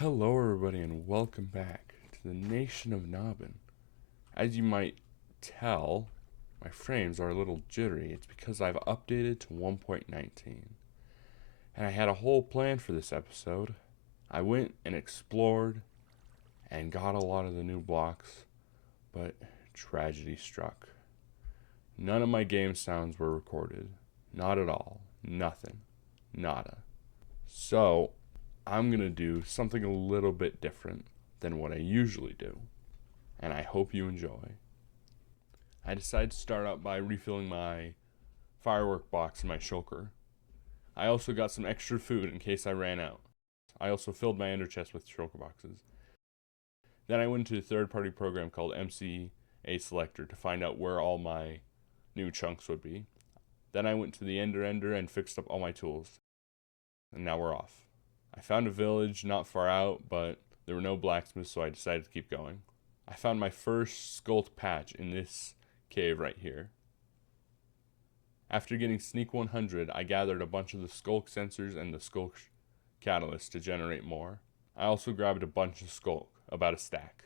Hello, everybody, and welcome back to the nation of Nobbin. As you might tell, my frames are a little jittery. It's because I've updated to 1.19. And I had a whole plan for this episode. I went and explored and got a lot of the new blocks, but tragedy struck. None of my game sounds were recorded. Not at all. Nothing. Nada. So, I'm going to do something a little bit different than what I usually do, and I hope you enjoy. I decided to start out by refilling my firework box in my shulker. I also got some extra food in case I ran out. I also filled my ender chest with shulker boxes. Then I went to a third-party program called MCA Selector to find out where all my new chunks would be. Then I went to the ender and fixed up all my tools. And now we're off. I found a village not far out, but there were no blacksmiths, so I decided to keep going. I found my first skulk patch in this cave right here. After getting Sneak 100, I gathered a bunch of the skulk sensors and the skulk catalyst to generate more. I also grabbed a bunch of skulk, about a stack.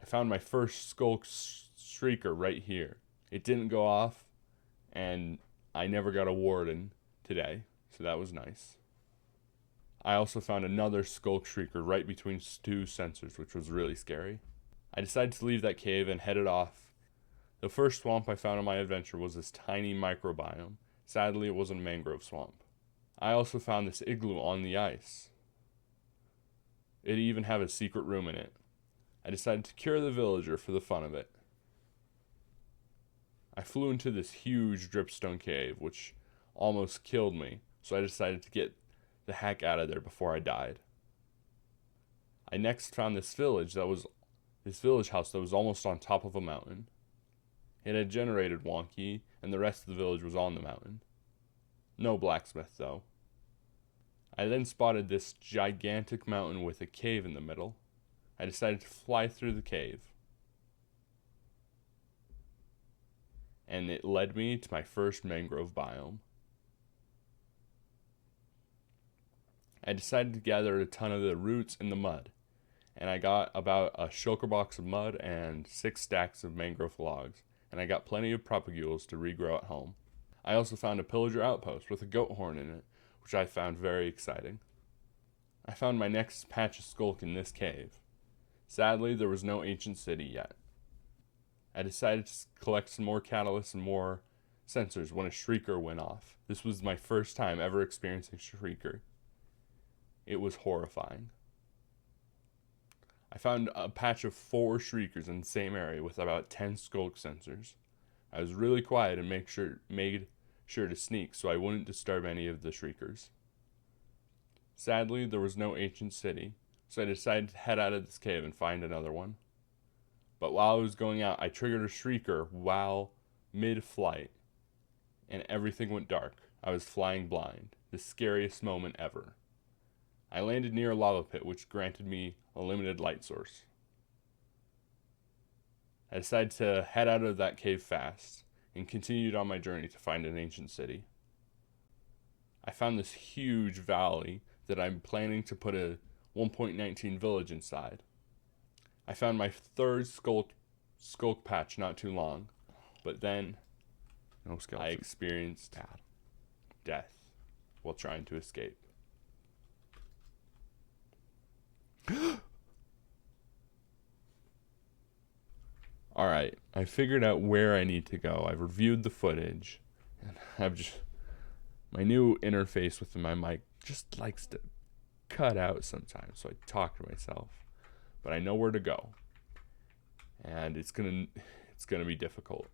I found my first skulk shrieker right here. It didn't go off, and I never got a warden today, so that was nice. I also found another skulk shrieker right between two sensors, which was really scary. I decided to leave that cave and headed off. The first swamp I found on my adventure was this tiny microbiome. Sadly, it wasn't a mangrove swamp. I also found this igloo on the ice. It even had a secret room in it. I decided to cure the villager for the fun of it. I flew into this huge dripstone cave, which almost killed me, so I decided to get the heck out of there before I died. I next found this village house that was almost on top of a mountain. It had generated wonky, and the rest of the village was on the mountain. No blacksmith, though. I then spotted this gigantic mountain with a cave in the middle. I decided to fly through the cave. And it led me to my first mangrove biome. I decided to gather a ton of the roots in the mud, and I got about a shulker box of mud and 6 stacks of mangrove logs, and I got plenty of propagules to regrow at home. I also found a pillager outpost with a goat horn in it, which I found very exciting. I found my next patch of skulk in this cave. Sadly, there was no ancient city yet. I decided to collect some more catalysts and more sensors when a shrieker went off. This was my first time ever experiencing shrieker. It was horrifying. I found a patch of 4 shriekers in the same area with about 10 skulk sensors. I was really quiet and made sure to sneak so I wouldn't disturb any of the shriekers. Sadly, there was no ancient city, so I decided to head out of this cave and find another one. But while I was going out, I triggered a shrieker while mid-flight, and everything went dark. I was flying blind, the scariest moment ever. I landed near a lava pit, which granted me a limited light source. I decided to head out of that cave fast and continued on my journey to find an ancient city. I found this huge valley that I'm planning to put a 1.19 village inside. I found my third skulk patch not too long, but then I experienced death while trying to escape. Alright, I figured out where I need to go. I've reviewed the footage, and my new interface with my mic just likes to cut out sometimes, so I talk to myself. But I know where to go, and it's gonna be difficult.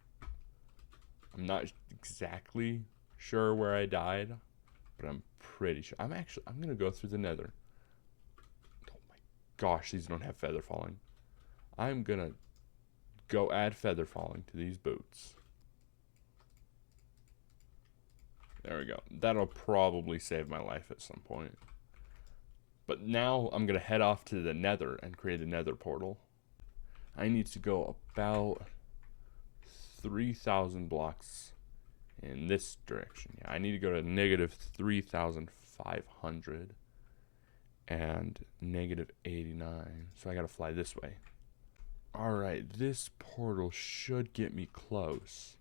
I'm not exactly sure where I died, but I'm pretty sure. I'm gonna go through the nether. Oh my gosh, these don't have feather falling. I'm gonna go add feather falling to these boots. There we go. That'll probably save my life at some point. But now I'm going to head off to the nether and create a nether portal. I need to go about 3,000 blocks in this direction. Yeah, I need to go to negative 3,500. and negative 89. So I gotta fly this way. Alright, this portal should get me close.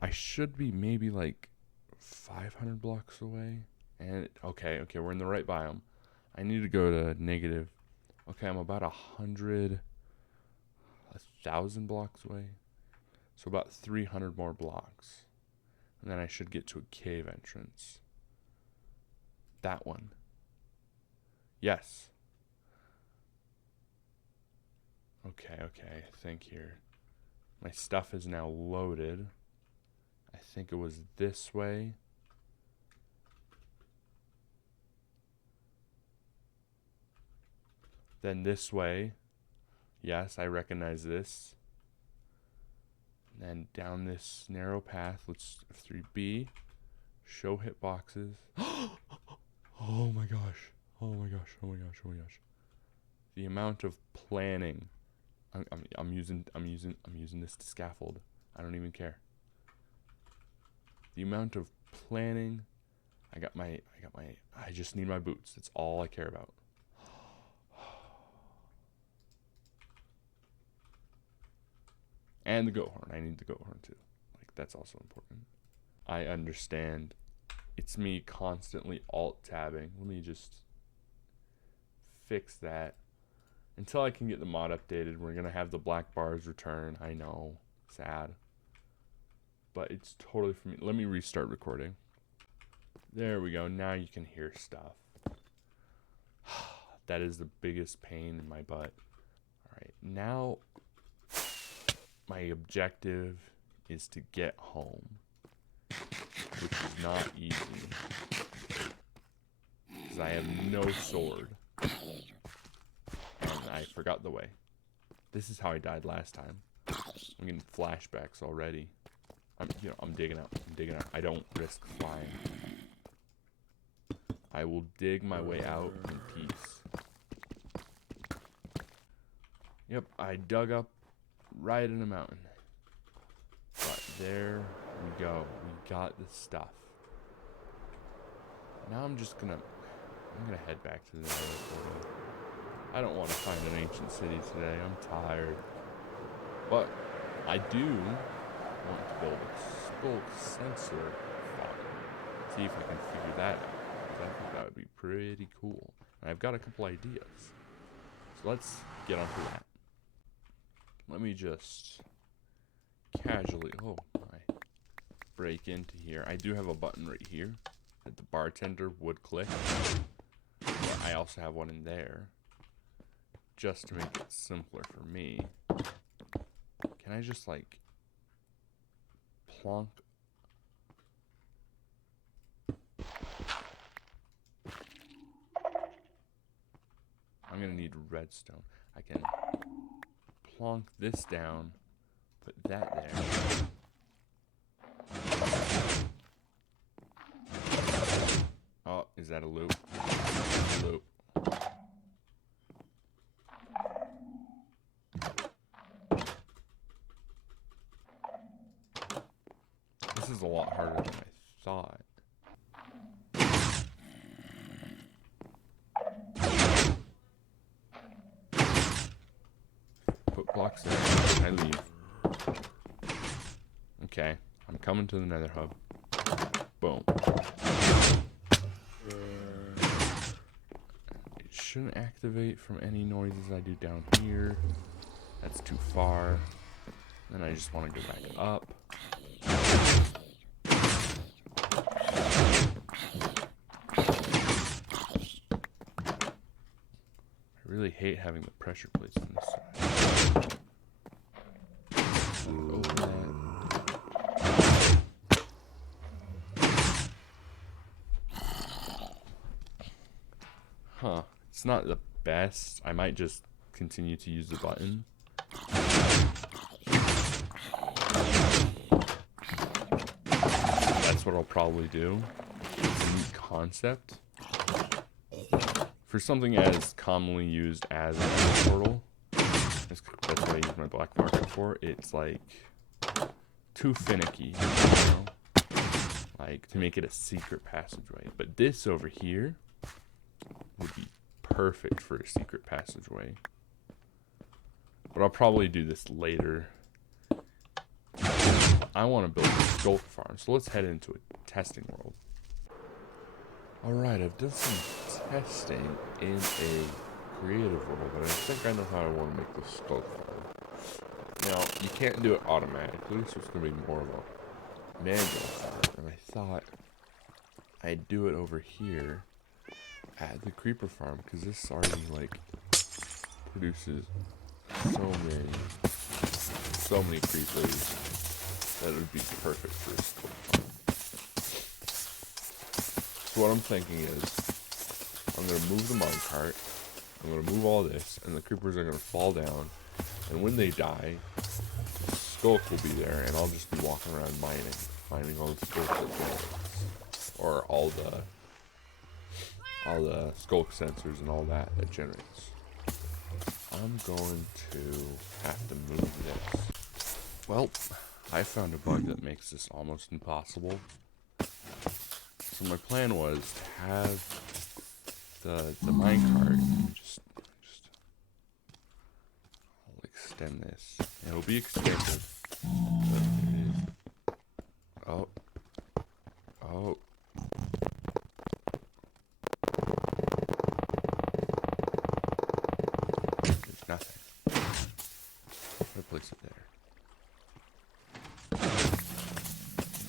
I should be maybe like 500 blocks away. And okay, we're in the right biome. I need to go to negative. Okay, I'm about 1,000 blocks away. So about 300 more blocks. And then I should get to a cave entrance. That one. Yes. Okay, I think here. My stuff is now loaded. I think it was this way. Then this way. Yes, I recognize this. And then down this narrow path, let's F3B. Show hitboxes. Oh my gosh. Oh my gosh. The amount of planning. I'm using this to scaffold. I don't even care. The amount of planning. I just need my boots. That's all I care about. And the goat horn. I need the goat horn too. Like, that's also important. I understand. It's me constantly alt-tabbing. Let me just fix that. Until I can get the mod updated, we're going to have the black bars return. I know. Sad. But it's totally for me. Let me restart recording. There we go. Now you can hear stuff. That is the biggest pain in my butt. Alright, now my objective is to get home, which is not easy because I have no sword and I forgot the way. This is how I died last time. I'm getting flashbacks already. I'm digging out. I don't risk flying. I will dig my way out in peace. Yep, I dug up right in a mountain. But there we go. We got the stuff. Now I'm gonna head back to the nether. I don't want to find an ancient city today. I'm tired. But I do want to build a skulk sensor farm. See if I can figure that out. I think that would be pretty cool. And I've got a couple ideas. So let's get on to that. Let me just casually, break into here. I do have a button right here that the bartender would click. But I also have one in there just to make it simpler for me. Can I just like plonk? I'm gonna need redstone. I can plonk this down, put that there. Oh, is that a loop? Loop. This is a lot harder than I thought. Put blocks there. I leave. Okay, I'm coming to the nether hub. Boom. It shouldn't activate from any noises I do down here. That's too far. Then I just want to go back up. I really hate having the pressure plates on this side. Huh. It's not the best. I might just continue to use the button. That's what I'll probably do. It's a neat concept. For something as commonly used as a portal, that's what I use my black market for, it's like too finicky, you know? Like to make it a secret passageway. But this over here would be perfect. perfect for a secret passageway. But I'll probably do this later. I want to build a skulk farm, so let's head into a testing world. Alright, I've done some testing in a creative world, but I think I know how I want to make the skulk farm. Now, you can't do it automatically, so it's going to be more of a manual farm, and I thought I'd do it over here at the creeper farm, because this already, like, produces so many creepers that it would be perfect for a skulk farm. So what I'm thinking is, I'm going to move the minecart, I'm going to move all this, and the creepers are going to fall down, and when they die, the skulk will be there, and I'll just be walking around mining all the skulks that generate, or all the skulk sensors and all that generates. I'm going to have to move this. Well, I found a bug that makes this almost impossible. So my plan was to have the minecart just I'll extend this. It'll be extended. Oh. There's nothing. I'll place it there.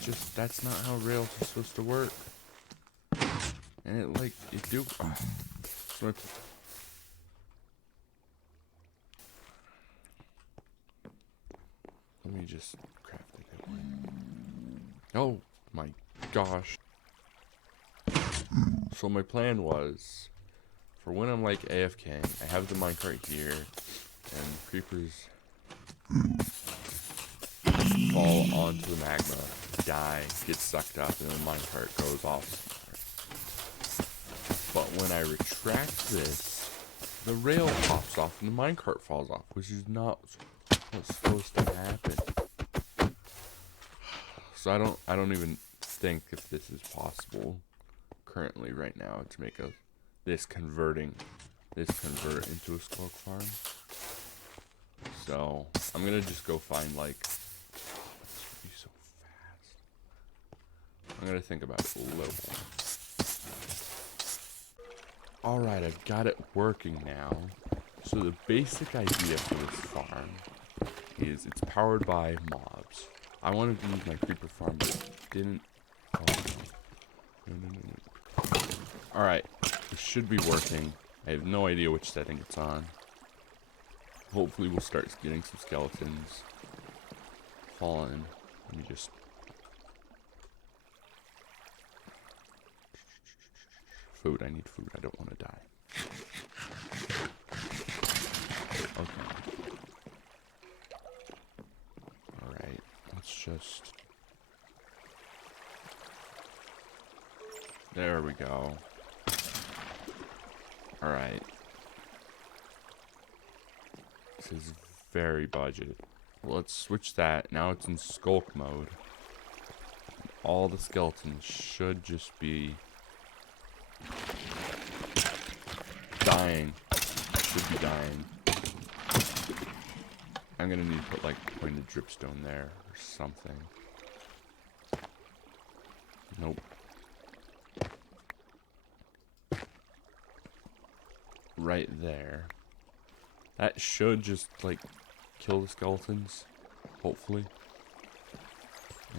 Just, that's not how rails are supposed to work. And it do. So let me just craft it. Oh my gosh. So my plan was, for when I'm like AFKing, I have the minecart here, and creepers fall onto the magma, die, get sucked up, and the minecart goes off. But when I retract this, the rail pops off and the minecart falls off, which is not what's supposed to happen. So I don't even think if this is possible currently right now to make this convert into a skulk farm. So I'm gonna just go find like, this would be so fast. I'm gonna think about it a little more. Alright, I've got it working now. So the basic idea for this farm is it's powered by mobs. I wanted to use my creeper farm, but it didn't. Oh, no. Alright, this should be working. I have no idea which setting it's on. Hopefully we'll start getting some skeletons falling. Let me just... Food, I need food. I don't want to die. Okay. Alright, let's just... There we go. Alright. This is very budget. Let's switch that. Now it's in skulk mode. All the skeletons should just be dying. Should be dying. I'm gonna need to put like pointed dripstone there or something. Nope. Right there. That should just like kill the skeletons, hopefully.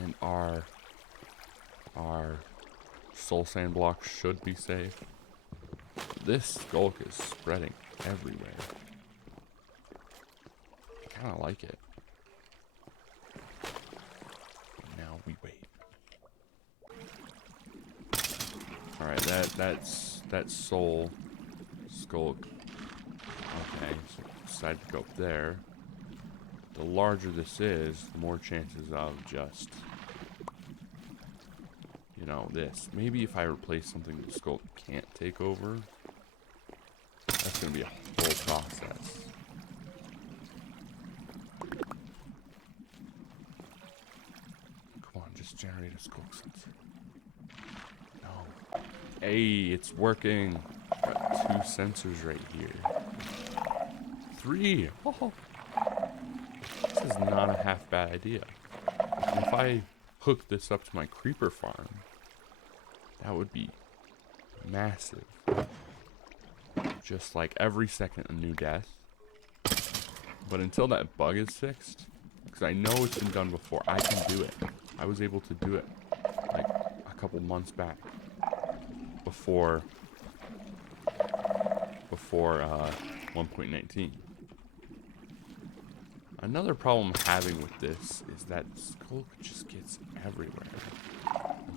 And our soul sand blocks should be safe. This skulk is spreading everywhere. I kind of like it. Now we wait. All right, that's soul skulk. Okay, so decide to go up there. The larger this is, the more chances of just, you know, this. Maybe if I replace something the skulk can't take over, that's going to be a whole process. Come on, just generate a skulk sensor. No. Hey, it's working. But 2 sensors right here. 3! Oh, this is not a half bad idea. And if I hook this up to my creeper farm, that would be massive. Just like every second a new death. But until that bug is fixed, because I know it's been done before, I can do it. I was able to do it like a couple months back before 1.19. Another problem I'm having with this is that skulk just gets everywhere.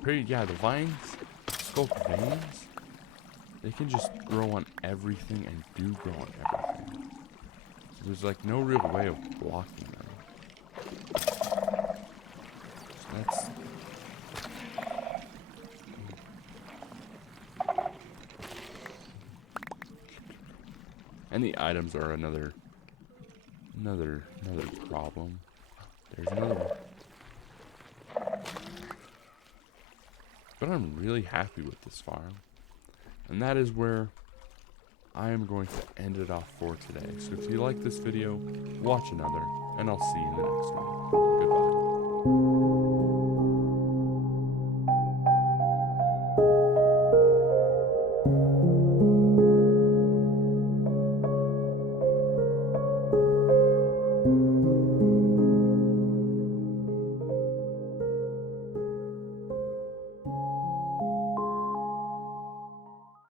The vines, skulk veins, they can just grow on everything and do grow on everything. So there's like no real way of blocking them. So that's... And the items are another problem. There's another one. But I'm really happy with this farm. And that is where I am going to end it off for today. So if you like this video, watch another, and I'll see you in the next one. Goodbye.